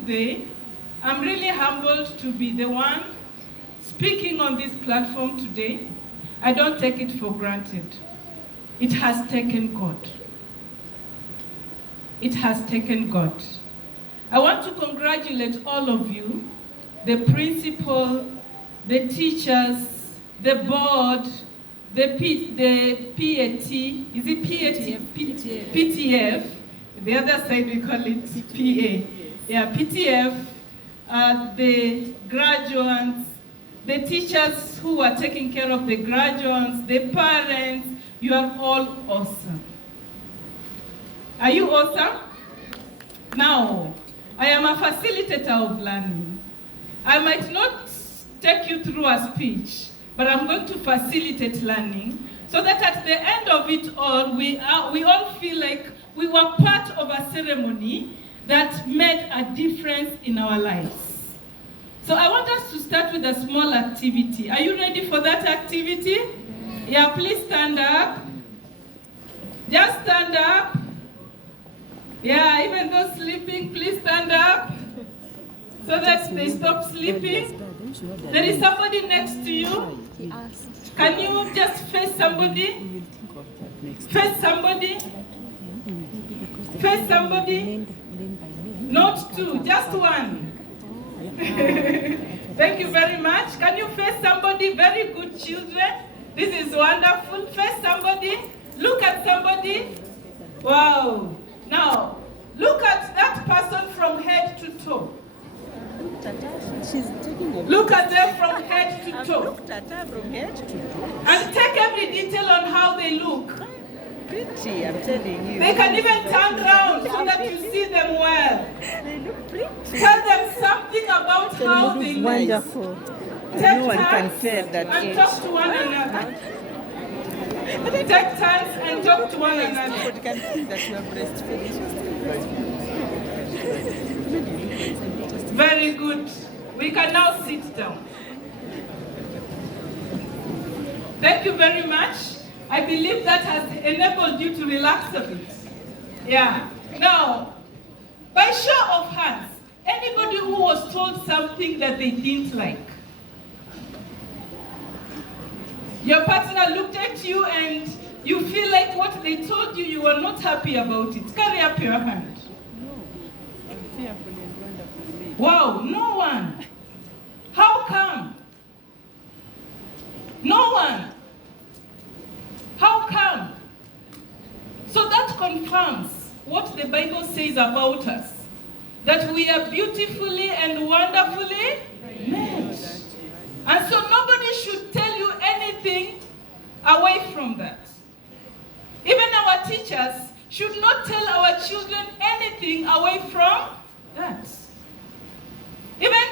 today. I'm really humbled to be the one speaking on this platform today. I don't take it for granted. It has taken God. It has taken God. I want to congratulate all of you, the principal, the teachers, the board, the PAT, is it PAT? PTF. The other side we call it PA. Yeah, PTF, the graduates, the teachers who are taking care of the graduates, the parents, you are all awesome. Are you awesome? Now, I am a facilitator of learning. I might not take you through a speech, but I'm going to facilitate learning so that at the end of it all, we all feel like we were part of a ceremony that made a difference in our lives. So I want us to start with a small activity. Are you ready for that activity? Yeah, please stand up. Just stand up. Yeah, even those sleeping, please stand up so that they stop sleeping. There is somebody next to you. Can you just face somebody? Face somebody? Face somebody? Not two, just one. Thank you very much. Can you face somebody? Very good, children. This is wonderful. Face somebody. Look at somebody. Wow. Now, look at that person from head to toe. Look at them from head to toe. And take every detail on how they look. Pretty, I'm telling you. They can even turn around so that you see them well. They look pretty. Tell them something about how they look. Wonderful. Take No one turns can tell that and age. talk to one another. Take turns and talk to one another. Everybody can see that you are breastfeeding. Very good. We can now sit down. Thank you very much. I believe that has enabled you to relax a bit. Yeah. Now, by show of hands, anybody who was told something that they didn't like? Your partner looked at you and you feel like what they told you, you were not happy about it. Carry up your hand. No, I'm fearful and wonderful. Wow, no one. How come? No one. How come? So that confirms what the Bible says about us, that we are beautifully and wonderfully made. And so nobody should tell you anything away from that. Even our teachers should not tell our children anything away from that. Even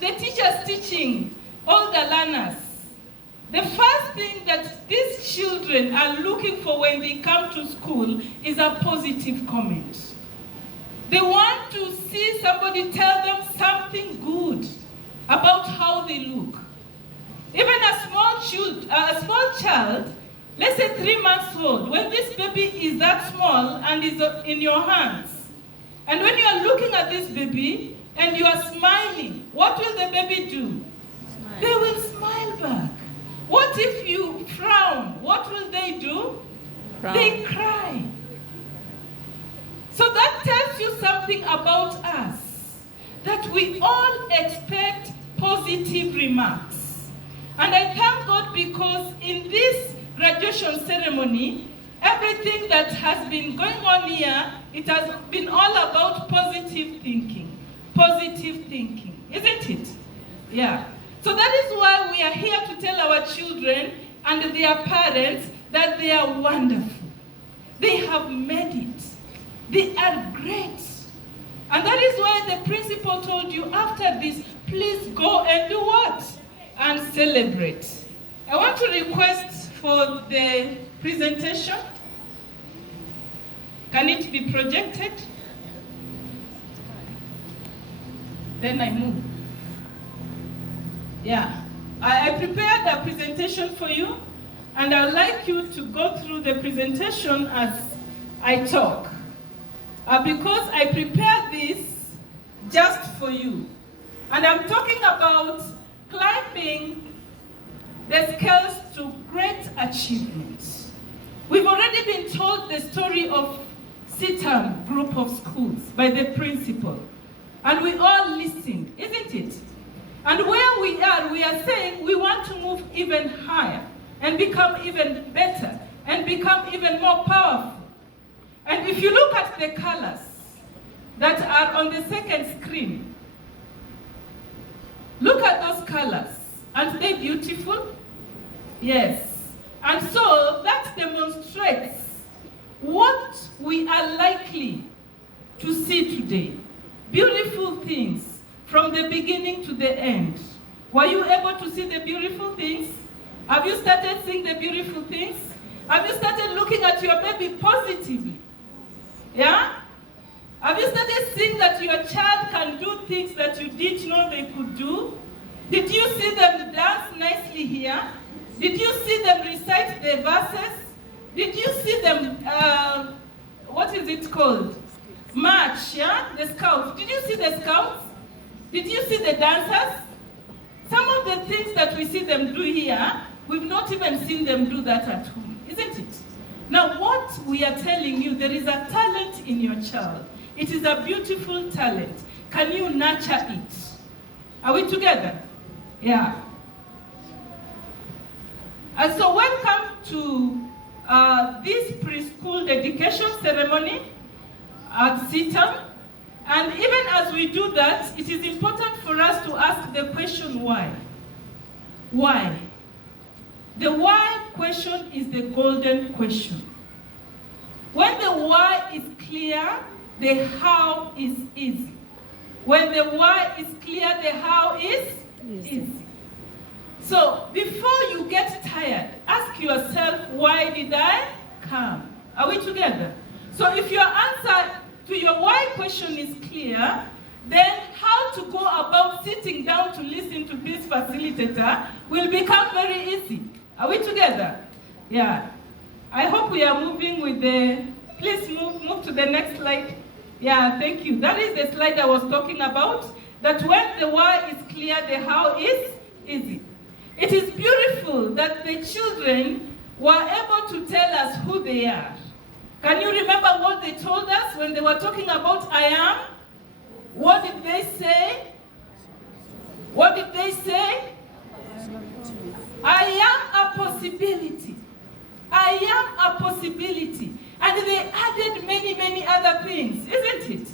the teachers teaching all the learners, the first thing that these children are looking for when they come to school is a positive comment. They want to see somebody tell them something good about how they look. Even a small child, let's say 3 months old, when this baby is that small and is in your hands, and when you are looking at this baby and you are smiling, what will the baby do? Smile. They will smile back. What if you frown? What will they do? Frown. They cry. So that tells you something about us, that we all expect positive remarks. And I thank God because in this graduation ceremony, everything that has been going on here, it has been all about positive thinking. Positive thinking, isn't it? Yeah. So that is why we are here to tell our children and their parents that they are wonderful. They have made it. They are great. And that is why the principal told you after this, please go and do what? And celebrate. I want to request for the presentation. Can it be projected? Then I move. Yeah. I prepared a presentation for you, and I'd like you to go through the presentation as I talk. Because I prepared this just for you. And I'm talking about climbing the scales to great achievements. We've already been told the story of Sitam group of schools by the principal. And we all listened, isn't it? And where we are saying we want to move even higher and become even better and become even more powerful. And if you look at the colors that are on the second screen, look at those colors. Aren't they beautiful? Yes. And so that demonstrates what we are likely to see today. Beautiful things from the beginning to the end. Were you able to see the beautiful things? Have you started seeing the beautiful things? Have you started looking at your baby positively? Yeah? Have you started seeing that your child can do things that you didn't know they could do? Did you see them dance nicely here? Did you see them recite the verses? Did you see them, what is it called? March, yeah? The scouts. Did you see the scouts? Did you see the dancers? Some of the things that we see them do here, we've not even seen them do that at home, isn't it? Now, what we are telling you, there is a talent in your child. It is a beautiful talent. Can you nurture it? Are we together? Yeah. And so welcome to this preschool dedication ceremony at Sitam. And even as we do that, it is important for us to ask the question why. Why? The why question is the golden question. When the why is clear, the how is easy. When the why is clear, the how is easy. So before you get tired, ask yourself, why did I come? Are we together? So if your answer to your why question is clear, then how to go about sitting down to listen to this facilitator will become very easy. Are we together? Yeah. I hope we are moving with the, please move to the next slide. Yeah, thank you. That is the slide I was talking about, that when the why is clear, the how is easy. It is beautiful that the children were able to tell us who they are. Can you remember what they told us when they were talking about I am? What did they say? What did they say? I am a possibility. I am a possibility. And they added many, many other things, isn't it?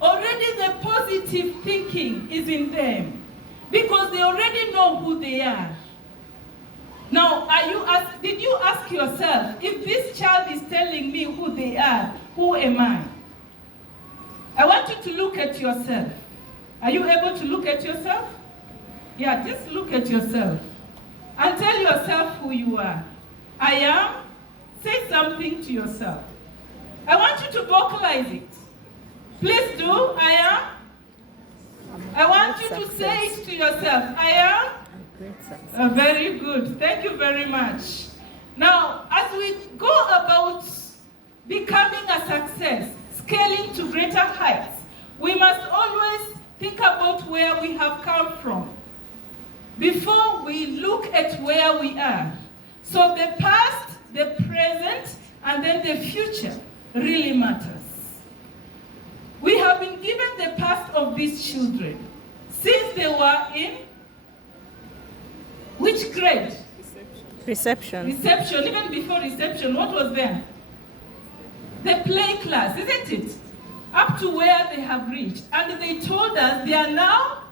Already the positive thinking is in them because they already know who they are. Now, did you ask yourself, if this child is telling me who they are, who am I? I want you to look at yourself. Are you able to look at yourself? Yeah, just look at yourself and tell yourself who you are. I am. Say something to yourself. I want you to vocalize it. Please do. I am. I want you to say it to yourself. I am. Very good. Thank you very much. Now, as we go about becoming a success, scaling to greater heights, we must always think about where we have come from before we look at where we are. So the past, the present, and then the future really matters. We have been given the past of these children since they were in which grade? Reception. Reception. Even before reception, what was there? The play class, isn't it? Up to where they have reached. And they told us they are now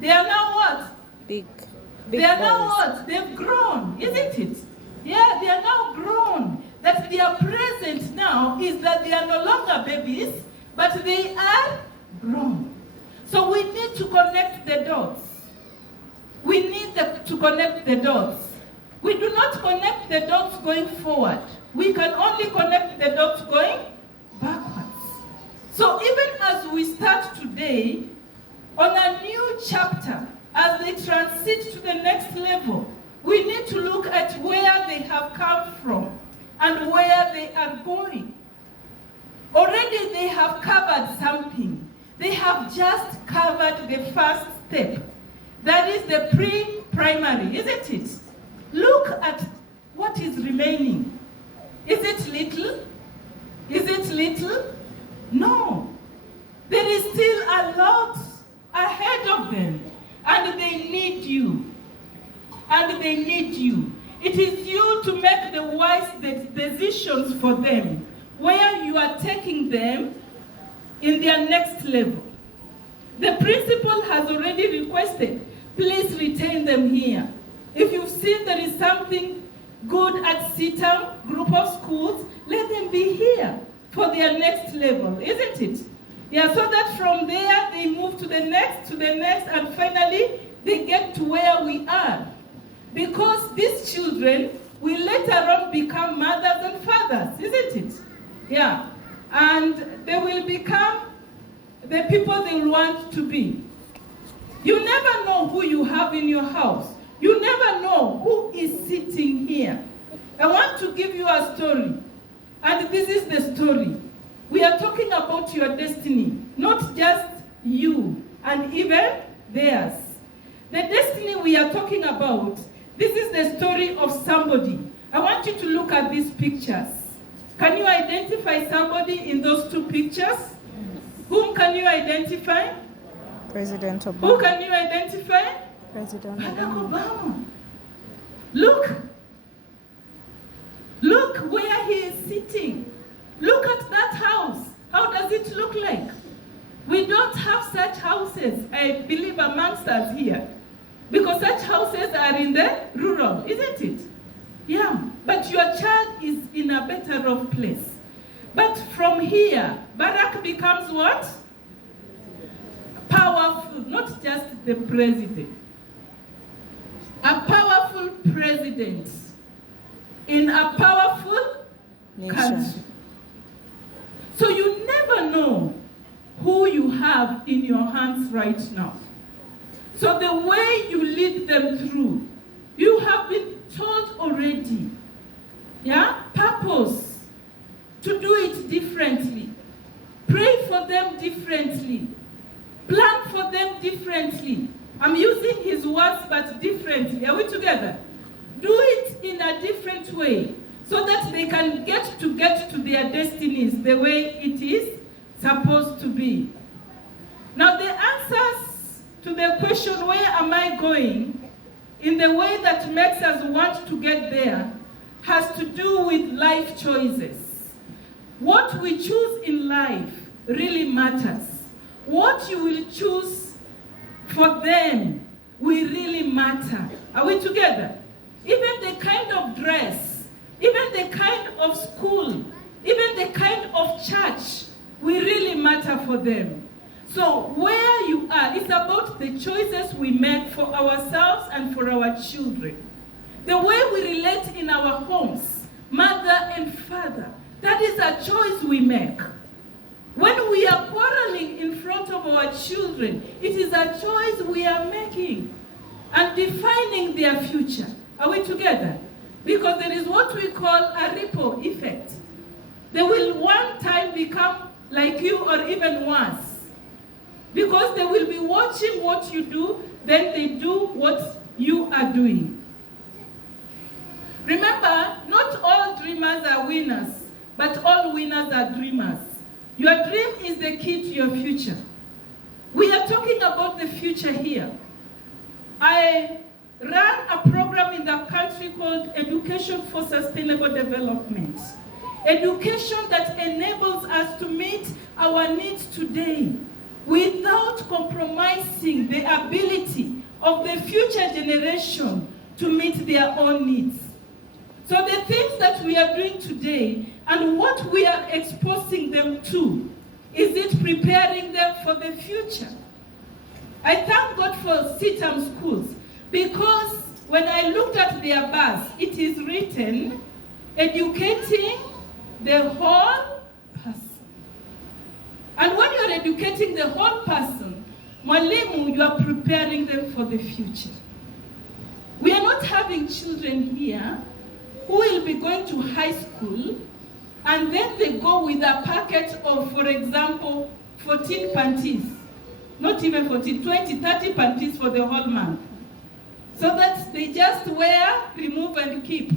what? Big They are now boys. what? They've grown, isn't it? Yeah, they are now grown. That their present now is that they are no longer babies, but they are grown. So we need to connect the dots. We need to connect the dots. We do not connect the dots going forward. We can only connect the dots going backwards. So even as we start today on a new chapter, as they transit to the next level, we need to look at where they have come from and where they are going. Already they have covered something. they have just covered the first step. That is the pre-primary, isn't it? Look at what is remaining. Is it little? Is it little? No. There is still a lot ahead of them. And they need you. And they need you. It is you to make the wise decisions for them, where you are taking them in their next level. The principal has already requested, please retain them here. If you've seen there is something good at CITAM, group of schools, let them be here for their next level, isn't it? Yeah, so that from there they move to the next, and finally they get to where we are. Because these children will later on become mothers and fathers, isn't it? Yeah, and they will become the people they will want to be. You never know who you have in your house. You never know who is sitting here. I want to give you a story. And this is the story. We are talking about your destiny, not just you and even theirs. The destiny we are talking about, this is the story of somebody. I want you to look at these pictures. Can you identify somebody in those two pictures? Whom can you identify? President Obama. Who can you identify? President Barack Obama. Obama. Look. Look where he is sitting. Look at that house. How does it look like? We don't have such houses, I believe, amongst us here. Because such houses are in the rural, isn't it? Yeah, but your child is in a better off place. But from here, Barack becomes what? Powerful, not just the president. A powerful president in a powerful country. So you never know who you have in your hands right now. So the way you lead them through, you have been told already, yeah, purpose, to do it differently, pray for them differently, plan for them differently. I'm using his words, but differently. Are we together? Do it in a different way, so that they can get to their destinies the way it is supposed to be. Now the answers to the question, where am I going, in the way that makes us want to get there, has to do with life choices. What we choose in life really matters. What you will choose for them will really matter. Are we together? Even the kind of dress, even the kind of school, even the kind of church will really matter for them. So where you are, it's about the choices we make for ourselves and for our children. The way we relate in our homes, mother and father, that is a choice we make. When we are quarreling in front of our children, it is a choice we are making and defining their future. Are we together? Because there is what we call a ripple effect. They will one time become like you or even worse. Because they will be watching what you do, then they do what you are doing. Remember, not all dreamers are winners, but all winners are dreamers. Your dream is the key to your future. We are talking about the future here. I ran a program in the country called Education for Sustainable Development. Education that enables us to meet our needs today without compromising the ability of the future generation to meet their own needs. So the things that we are doing today and what we are exposing them to, is it preparing them for the future? I thank God for CITAM schools, because when I looked at their bus, it is written, educating the whole person. And when you are educating the whole person, Mwalimu, you are preparing them for the future. We are not having children here who will be going to high school and then they go with a packet of, for example, 14 panties. Not even 14, 20, 30 panties for the whole month. So that they just wear, remove and keep.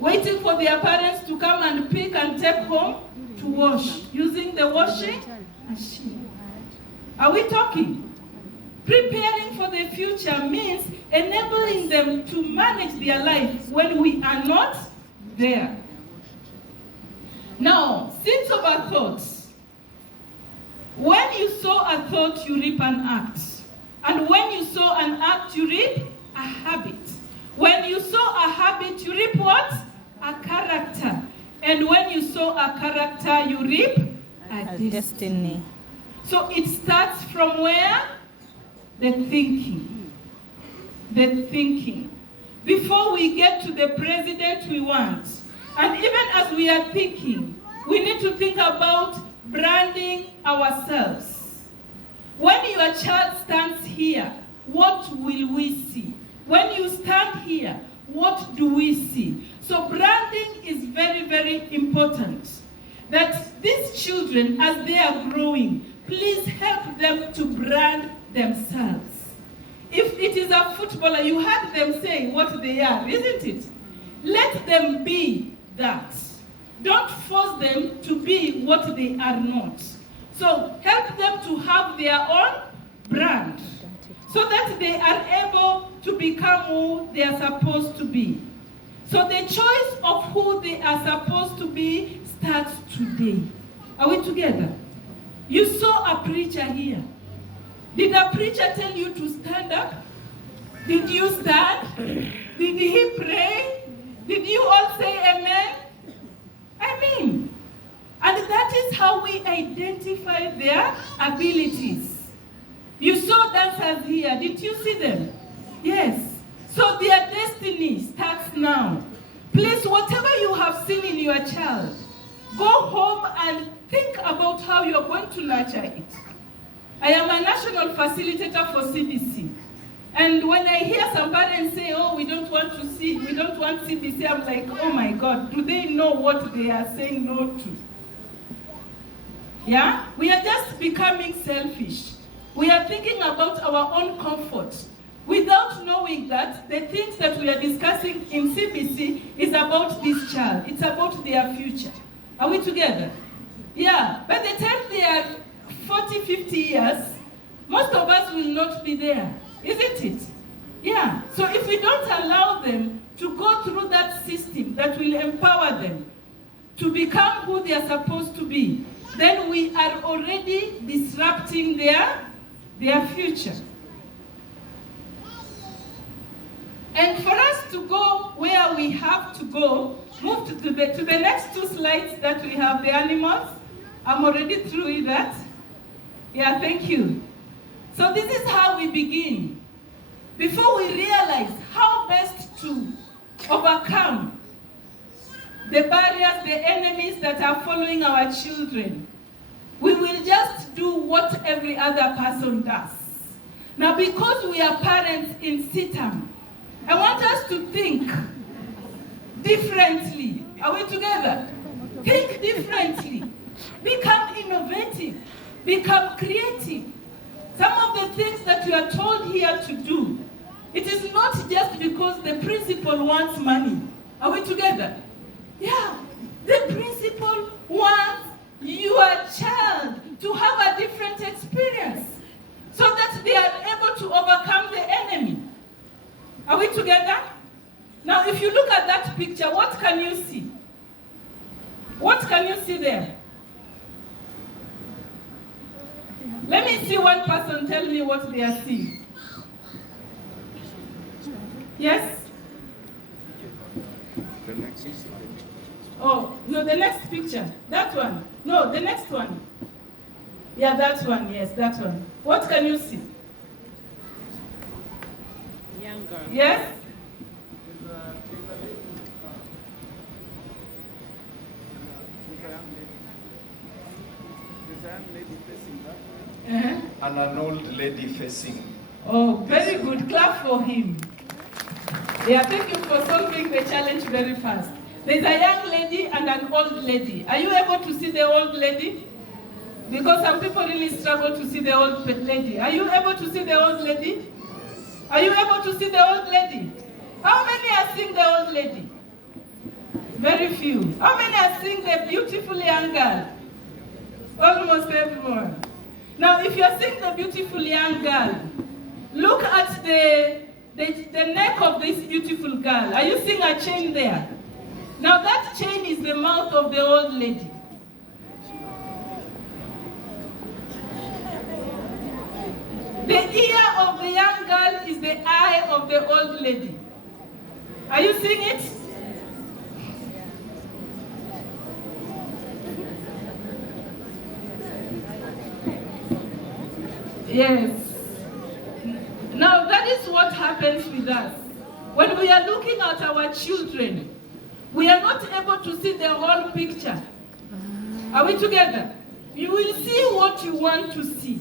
Waiting for their parents to come and pick and take home to wash. Using the washing machine. Are we talking? Preparing for the future means enabling them to manage their life when we are not there. Now, seeds of our thoughts. When you sow a thought, you reap an act. And when you sow an act, you reap a habit. When you sow a habit, you reap what? A character. And when you sow a character, you reap a destiny. So it starts from where? The thinking. The thinking. Before we get to the president we want, and even as we are thinking, we need to think about branding ourselves. When your child stands here, what will we see? When you stand here, what do we see? So branding is very, very important. That these children, as they are growing, please help them to brand themselves. If it is a footballer, you heard them say what they are, isn't it? Let them be that. Don't force them to be what they are not. So help them to have their own brand so that they are able to become who they are supposed to be. So the choice of who they are supposed to be starts today. Are we together? You saw a preacher here. Did a preacher tell you to stand up? Did you stand? Did he pray? Did you all say amen? And that is how we identify their abilities. You saw dancers here. Did you see them? Yes. So their destiny starts now. Please, whatever you have seen in your child, go home and think about how you're going to nurture it. I am a national facilitator for CBC. And when I hear some parents say, oh, we don't want CBC, I'm like, oh my God, do they know what they are saying no to? Yeah? We are just becoming selfish. We are thinking about our own comfort without knowing that the things that we are discussing in CBC is about this child. It's about their future. Are we together? Yeah. By the time they are 40, 50 years, most of us will not be there. Isn't it? Yeah. So if we don't allow them to go through that system that will empower them to become who they are supposed to be, then we are already disrupting their future. And for us to go where we have to go, move to the next two slides that we have, the animals. I'm already through with that. Yeah, thank you. So this is how we begin. Before we realize how best to overcome the barriers, the enemies that are following our children, we will just do what every other person does. Now, because we are parents in CITAM, I want us to think differently. Are we together? Think differently. Become innovative. Become creative. Some of the things that you are told here to do, it is not just because the principal wants money. Are we together? Yeah. The principal wants your child to have a different experience so that they are able to overcome the enemy. Are we together? Now, if you look at that picture, what can you see? What can you see there? Let me see one person tell me what they are seeing. Yes? The next slide. Oh, no, the next picture. That one. No, the next one. Yeah, that one. Yes, that one. What can you see? Young girl. Yes? Uh-huh. And an old lady facing. Oh, very good. Clap for him. Yeah, thank you for solving the challenge very fast. There's a young lady and an old lady. Are you able to see the old lady? Because some people really struggle to see the old lady. Are you able to see the old lady? Are you able to see the old lady? How many are seeing the old lady? Very few. How many are seeing the beautiful young girl? Almost everyone. Now, if you're seeing the beautiful young girl, look at the neck of this beautiful girl. Are you seeing a chain there? Now, that chain is the mouth of the old lady. The ear of the young girl is the eye of the old lady. Are you seeing it? Yes. Now that is what happens with us. When we are looking at our children, we are not able to see the whole picture. Are we together? You will see what you want to see.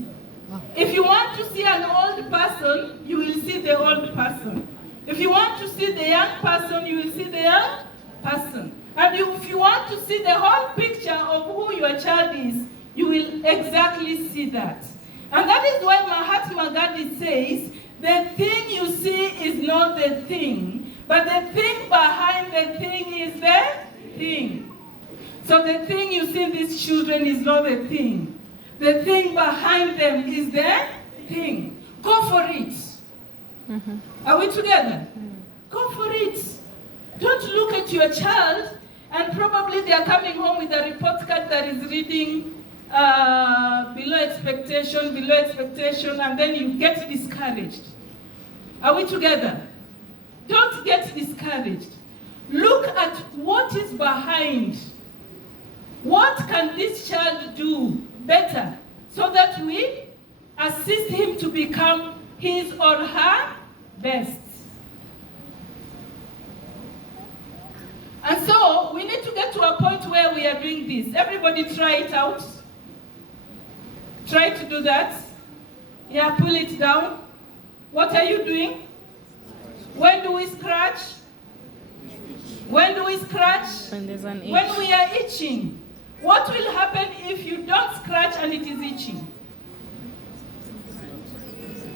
If you want to see an old person, you will see the old person. If you want to see the young person, you will see the young person. And if you want to see the whole picture of who your child is, you will exactly see that. And that is why Mahatma Gandhi says, the thing you see is not the thing, but the thing behind the thing is the thing. So the thing you see in these children is not the thing. The thing behind them is the thing. Go for it. Mm-hmm. Are we together? Go for it. Don't look at your child and probably they are coming home with a report card that is reading below expectation, and then you get discouraged. Are we together? Don't get discouraged. Look at what is behind. What can this child do better so that we assist him to become his or her best? And so we need to get to a point where we are doing this. Everybody try it out. Try to do that. Yeah, pull it down. What are you doing? When do we scratch? When do we scratch? When there's an itch. When we are itching. What will happen if you don't scratch and it is itching?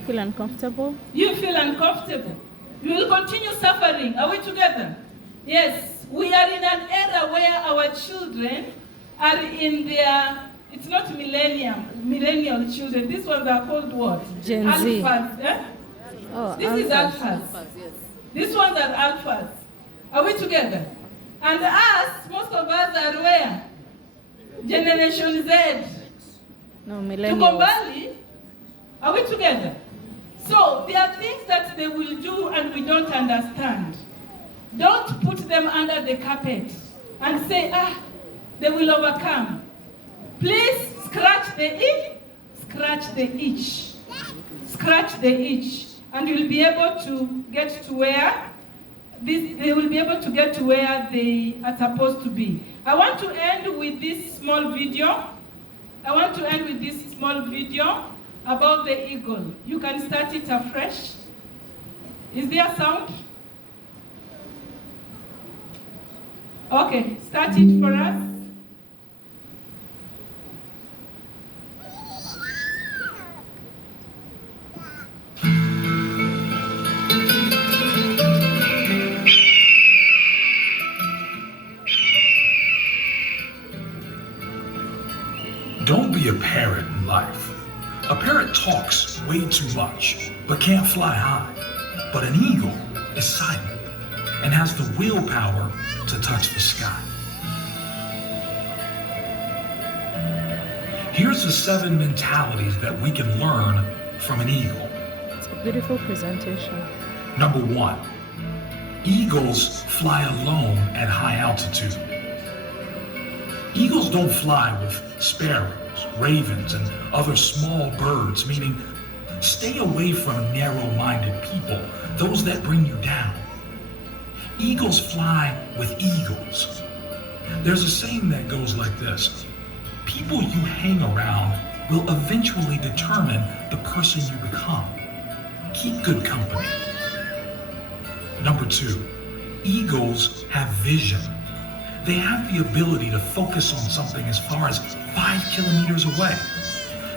Feel uncomfortable? You feel uncomfortable. You will continue suffering. Are we together? Yes, we are in an era where our children are in their, it's not millennial children. These ones are called what? Gen Z. Alphas. Eh? Oh, this is alphas. Yes. These ones are alphas. Are we together? And us, most of us are where? Generation Z. No, millennials. Tukombali. Are we together? So there are things that they will do and we don't understand. Don't put them under the carpet and say, they will overcome. Please scratch the itch, scratch the itch. Scratch the itch. And you'll be able to get to where they will be able to get to where they are supposed to be. I want to end with this small video. About the eagle. You can start it afresh. Is there sound? Okay, start it for us. Don't be a parrot in life. A parrot talks way too much, but can't fly high. But an eagle is silent and has the willpower to touch the sky. Here's the 7 mentalities that we can learn from an eagle. It's a beautiful presentation. Number 1, eagles fly alone at high altitude. Eagles don't fly with sparrows, ravens, and other small birds, meaning stay away from narrow-minded people, those that bring you down. Eagles fly with eagles. There's a saying that goes like this: people you hang around will eventually determine the person you become. Keep good company. Number 2, eagles have vision. They have the ability to focus on something as far as 5 kilometers away.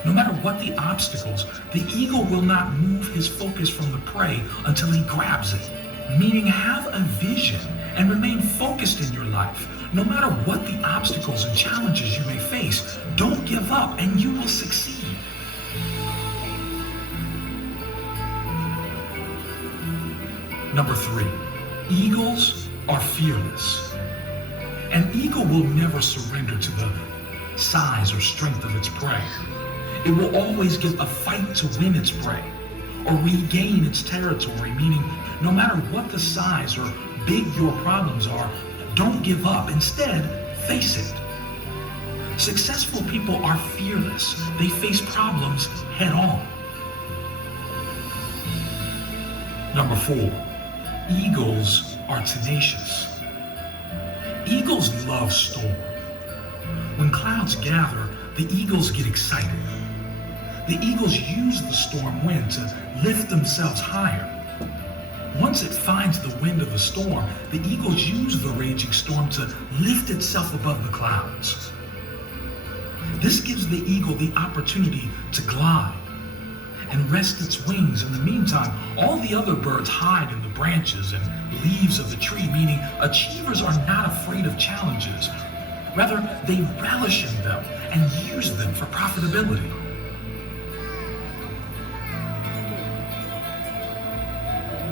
No matter what the obstacles, the eagle will not move his focus from the prey until he grabs it. Meaning, have a vision and remain focused in your life. No matter what the obstacles and challenges you may face, don't give up and you will succeed. Number 3, eagles are fearless. An eagle will never surrender to the size or strength of its prey. It will always give a fight to win its prey or regain its territory, meaning no matter what the size or big your problems are, don't give up. Instead, face it. Successful people are fearless. They face problems head on. Number 4, eagles are tenacious. Eagles love storm. When clouds gather, the eagles get excited. The eagles use the storm wind to lift themselves higher. Once it finds the wind of the storm, the eagles use the raging storm to lift itself above the clouds. This gives the eagle the opportunity to glide and rest its wings. In the meantime, all the other birds hide in the branches and leaves of the tree, meaning achievers are not afraid of challenges. Rather, they relish in them and use them for profitability.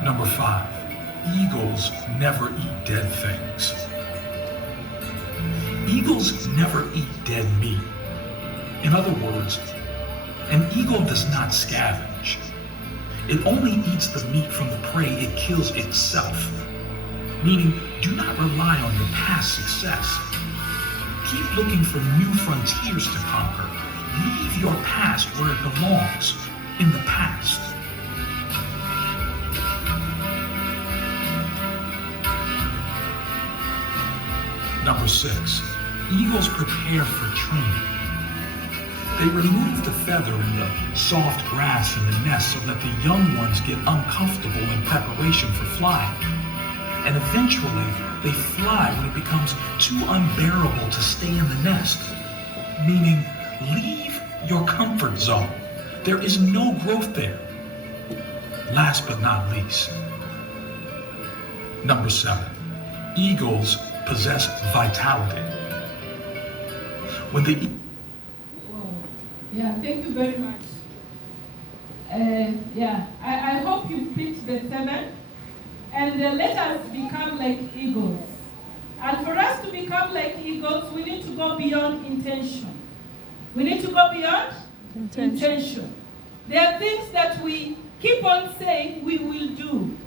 Number 5, eagles never eat dead things. Eagles never eat dead meat. In other words, an eagle does not scavenge. It only eats the meat from the prey it kills itself. Meaning, do not rely on your past success. Keep looking for new frontiers to conquer. Leave your past where it belongs, in the past. Number 6, eagles prepare for training. They remove the feather and the soft grass in the nest so that the young ones get uncomfortable in preparation for flying. And eventually, they fly when it becomes too unbearable to stay in the nest. Meaning, leave your comfort zone. There is no growth there. Last but not least, number 7, eagles possess vitality. When the Yeah, thank you very much. I hope you picked the 7. And let us become like eagles. And for us to become like eagles, we need to go beyond intention. We need to go beyond intention. There are things that we keep on saying we will do.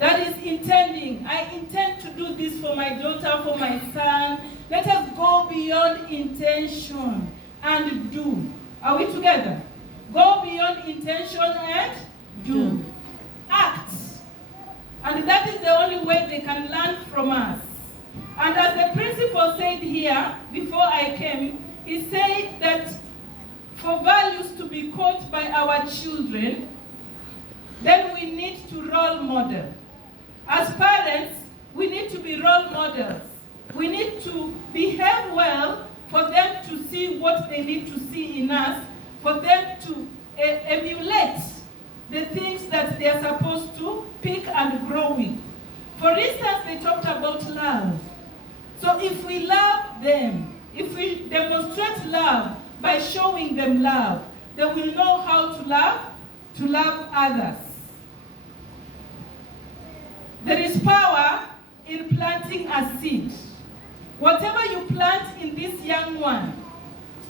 That is intending. I intend to do this for my daughter, for my son. Let us go beyond intention and do. Are we together? Go beyond intention and do. Act. And that is the only way they can learn from us. And as the principal said here, before I came, he said that for values to be caught by our children, then we need to role model. As parents, we need to be role models. We need to behave well for them to see what they need to see in us, for them to emulate the things that they are supposed to pick and grow with. For instance, they talked about love. So if we love them, if we demonstrate love by showing them love, they will know how to love others. There is power in planting a seed. Whatever you plant in this young one,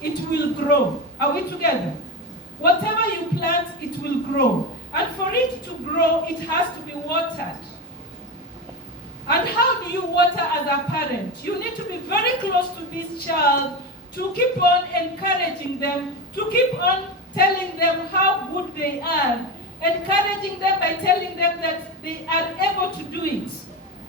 it will grow. Are we together? Whatever you plant, it will grow. And for it to grow, it has to be watered. And how do you water as a parent? You need to be very close to this child to keep on encouraging them, to keep on telling them how good they are, encouraging them by telling them that they are able to do it.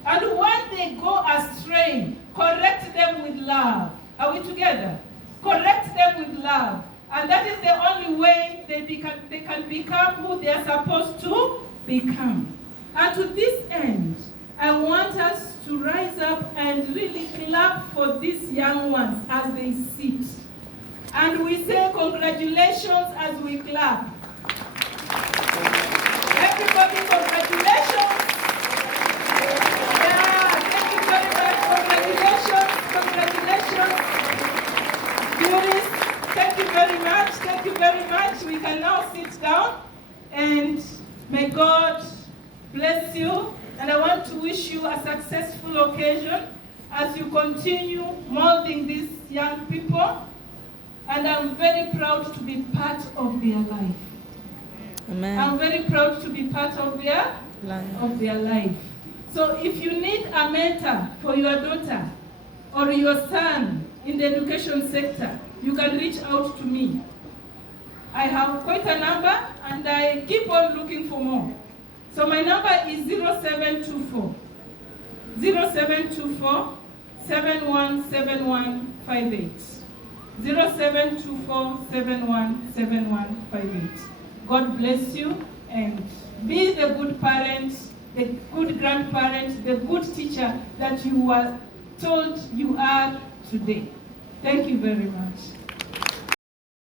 And when they go astray, correct them with love. Are we together? Correct them with love. And that is the only way they can become who they are supposed to become. And to this end, I want us to rise up and really clap for these young ones as they sit. And we say congratulations as we clap. Everybody, congratulations. Yeah, thank you very much. Congratulations. Beauties, thank you very much. Thank you very much. We can now sit down, and may God bless you. And I want to wish you a successful occasion as you continue molding these young people. And I'm very proud to be part of their life. Amen. I'm very proud to be part of their life. So if you need a mentor for your daughter or your son in the education sector, you can reach out to me. I have quite a number, and I keep on looking for more. So my number is 0724 717158. 0724 717158. God bless you, and be the good parent, the good grandparent, the good teacher that you were told you are today. Thank you very much.